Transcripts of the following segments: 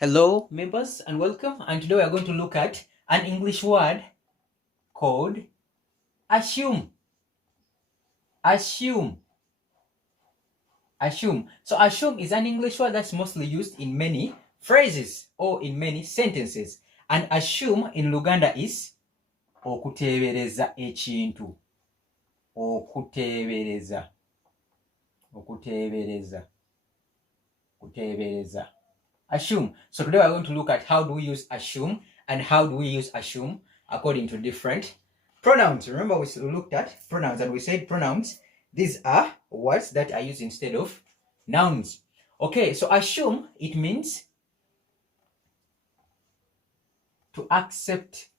Hello members and welcome, and today we are going to look at an English word called assume. Assume. So assume is an English word that's mostly used in many phrases or in many sentences, and assume in Luganda is okutebereza ekintu. Okutebereza. Assume. So today we're going to look at how do we use assume and how do we use assume according to different pronouns. Remember we looked at pronouns and we said pronouns, these are words that are used instead of nouns. Okay, so assume, it means to accept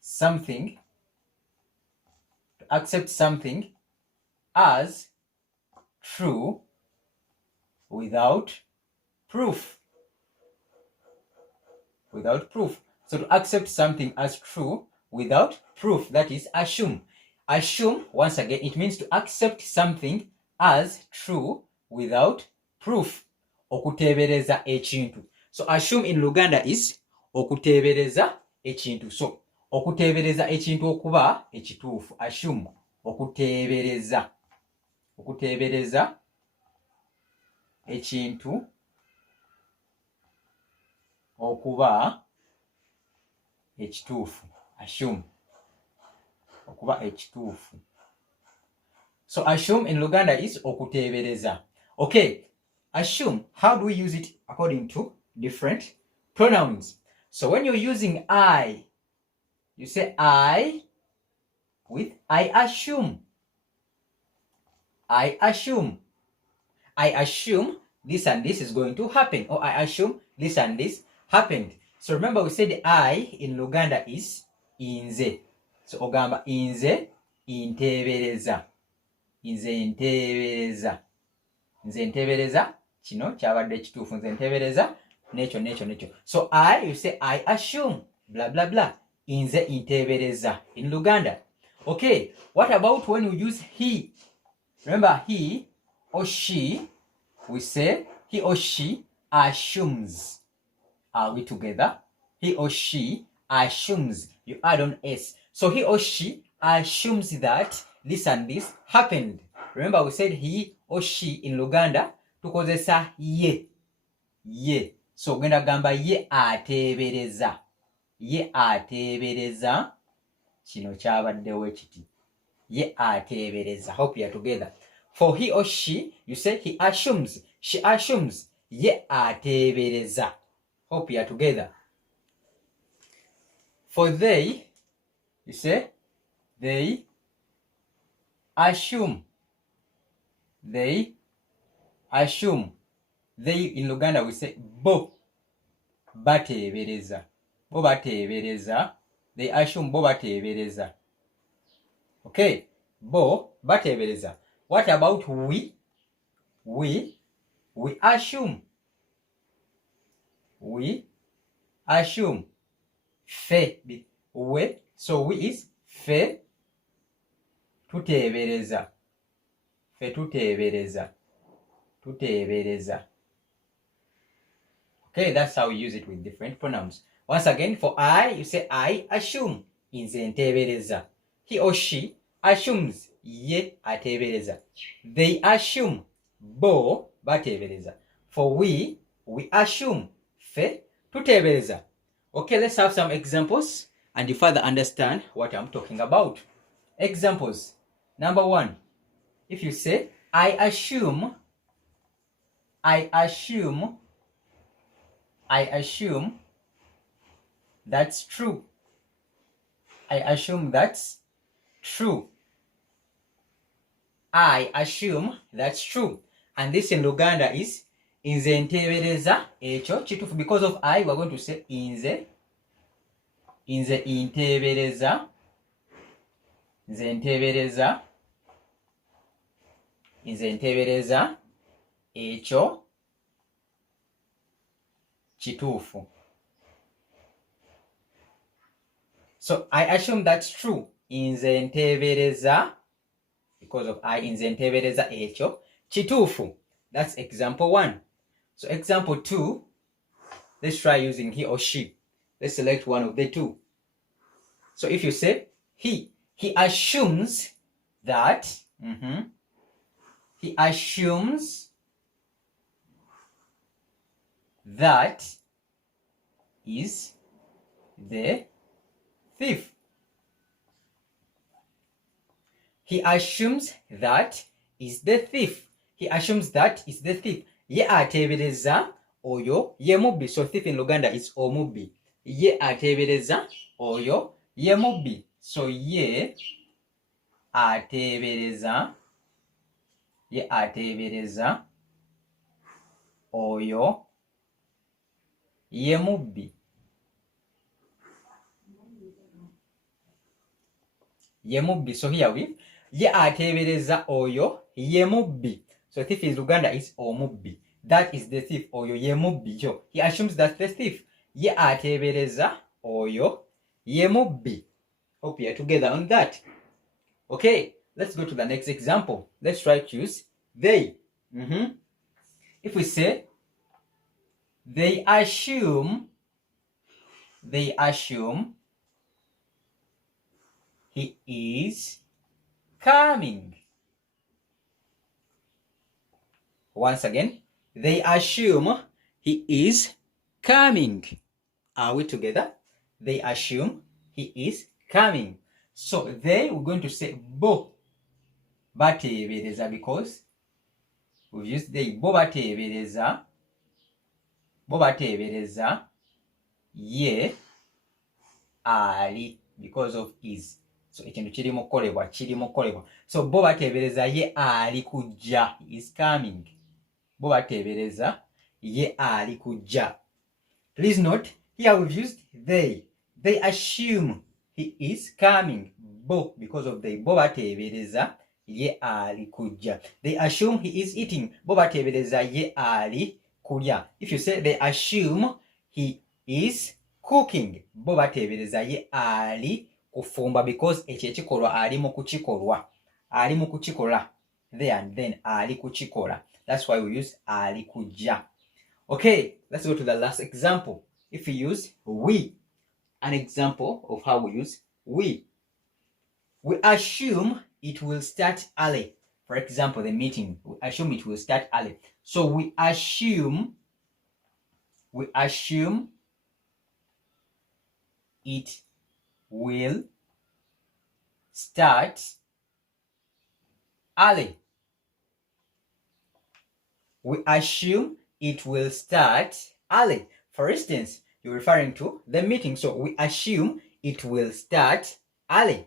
something, as true without proof. So to accept something as true without proof, that is assume. Assume, once again, it means to accept something as true without proof. Okutebereza ekintu. So assume in Luganda is okutebereza ekintu. So okutebereza ekintu okuba ekituufu. Assume. Okutebereza ekintu okuba ekituufu. Assume. Okuba ekituufu. So assume in Luganda is okutebereza. Okay, assume, how do we use it according to different pronouns? So when you're using I, you say I with I assume. I assume this and this is going to happen, or I assume this and this happened. So remember we said I in Luganda is inze. So ogamba inze intebereza. Nze ntebereza kino kyabadde kituufu. Nze ntebereza nekyo. So I, you say I assume blah blah blah. Inze intebereza in Luganda. Okay, what about when you use he? Remember he or she, we say he or she assumes. Are we together? He or she assumes. You add on S. So he or she assumes that this and this happened. Remember we said he or she in Luganda tukozesa ye. So genda gamba ye atebereza. Kino kyabaddewo ekiti. Ye atebereza. Hope you are together. For he or she, you say he assumes. She assumes. Ye atebereza. Hope you are together. For they, you say they assume. They in Luganda we say bo batebereza. They assume bo batebereza. Okay, bo batebereza. What about we? We assume. Fe we. So we is fe tutebereza. Okay, that's how we use it with different pronouns. Once again, for I, you say I assume. Inze ntebereza. He or she assumes. Ye atebereza. They assume. Bo batebereza. For we assume. Fe tutebereza. Okay, let's have some examples and you further understand what I'm talking about. Examples. Number 1. If you say, I assume that's true. I assume that's true. I assume that's true. And this in Luganda is inze ntebereza ekyo kituufu. Because of I, we're going to say inze intebereza. Inze ntebereza ekyo kituufu. So I assume that's true. Inze ntebereza, because of I, inze ntebereza ekyo kituufu. That's example 1. So example 2, let's try using he or she. Let's select one of the two. So if you say he assumes that, he assumes that is the thief. He assumes that is the thief. He assumes that is the thief. Ye atebereza oyo ye mubbi. So thief in Luganda is omubbi. Ye atebereza oyo ye mubbi. So ye atebereza oyo ye mubbi. Ye mubbi. So here we ye atebereza oyo ye mubbi. So thief in Luganda is omubbi. That is the thief. Oyo ye mubbi yo. He assumes that's the thief. Ye atebereza oyo ye mubbi. Hope you are together on that. Okay, let's go to the next example. Let's try to use they. If we say they assume he is coming. Once again, they assume he is coming. Are we together? They assume he is coming. So they, we're going to say bo batebereza because we've used they. Bo batebereza ye ali because of is. So ekintu kirimo kolebwa. So bo batebereza ye ali kujja, is coming. Bo batebereza ye ali kujja. Please note, here we've used they. They assume he is coming. Bo, because of they. Bo batebereza ye ali kujja. They assume he is eating. Bo batebereza ye ali kulya. If you say they assume he is cooking, bo batebereza ye ali kufumba because ekyo ekikolwa ali mu kukikola. There and then ali kukikola. That's why we use ali kujja. Okay, let's go to the last example. If we use we, an example of how we use we assume it will start early. For example, the meeting, we assume it will start early. So we assume it will start early. We assume it will start early. For instance, you're referring to the meeting. So we assume it will start early.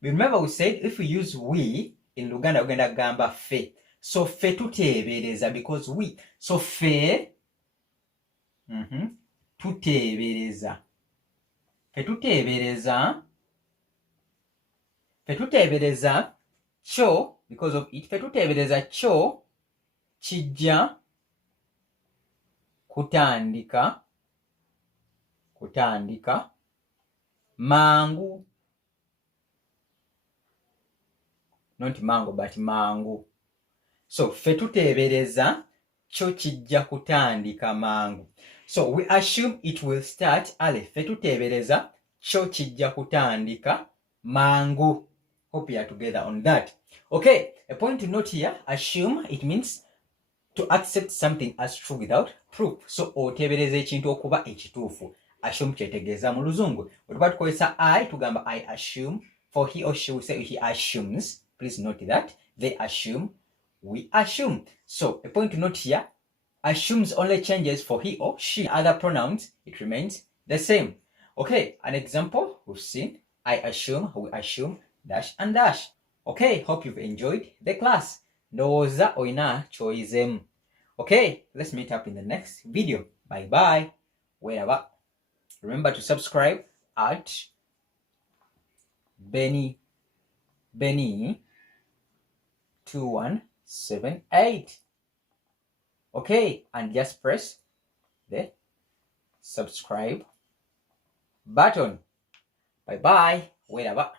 Remember we said if we use we in Luganda, we're going to gamba fe. So fe tutebereza because we. So fe tutebereza. Fe tutebereza cho because of it. Fe tutebereza cho kijja kutandika mangu. Not mango, but mangu. So fe tutebereza cho kijja kutandika mangu. So we assume it will start early. Fe tutebereza cho kijja kutandika mangu. Hope you are together on that. Okay, a point to note here, assume, it means to accept something as true without proof. So otebereza ekintu okuba ekituufu. Assume kyetegeeza mu luzungu. Bwe tukozesa I tugamba I assume. For he or she we say he assumes. Please note that. They assume. We assume. So a point to note here, assumes only changes for he or she. Other pronouns, it remains the same. Okay, an example we've seen. I assume, we assume, dash and dash. Okay, hope you've enjoyed the class. Ndowooza oyina ky'oyizemu. Okay, let's meet up in the next video. Bye bye. Wherever. Remember to subscribe at Benny 2178. Okay, and just press the subscribe button. Bye bye. Wherever.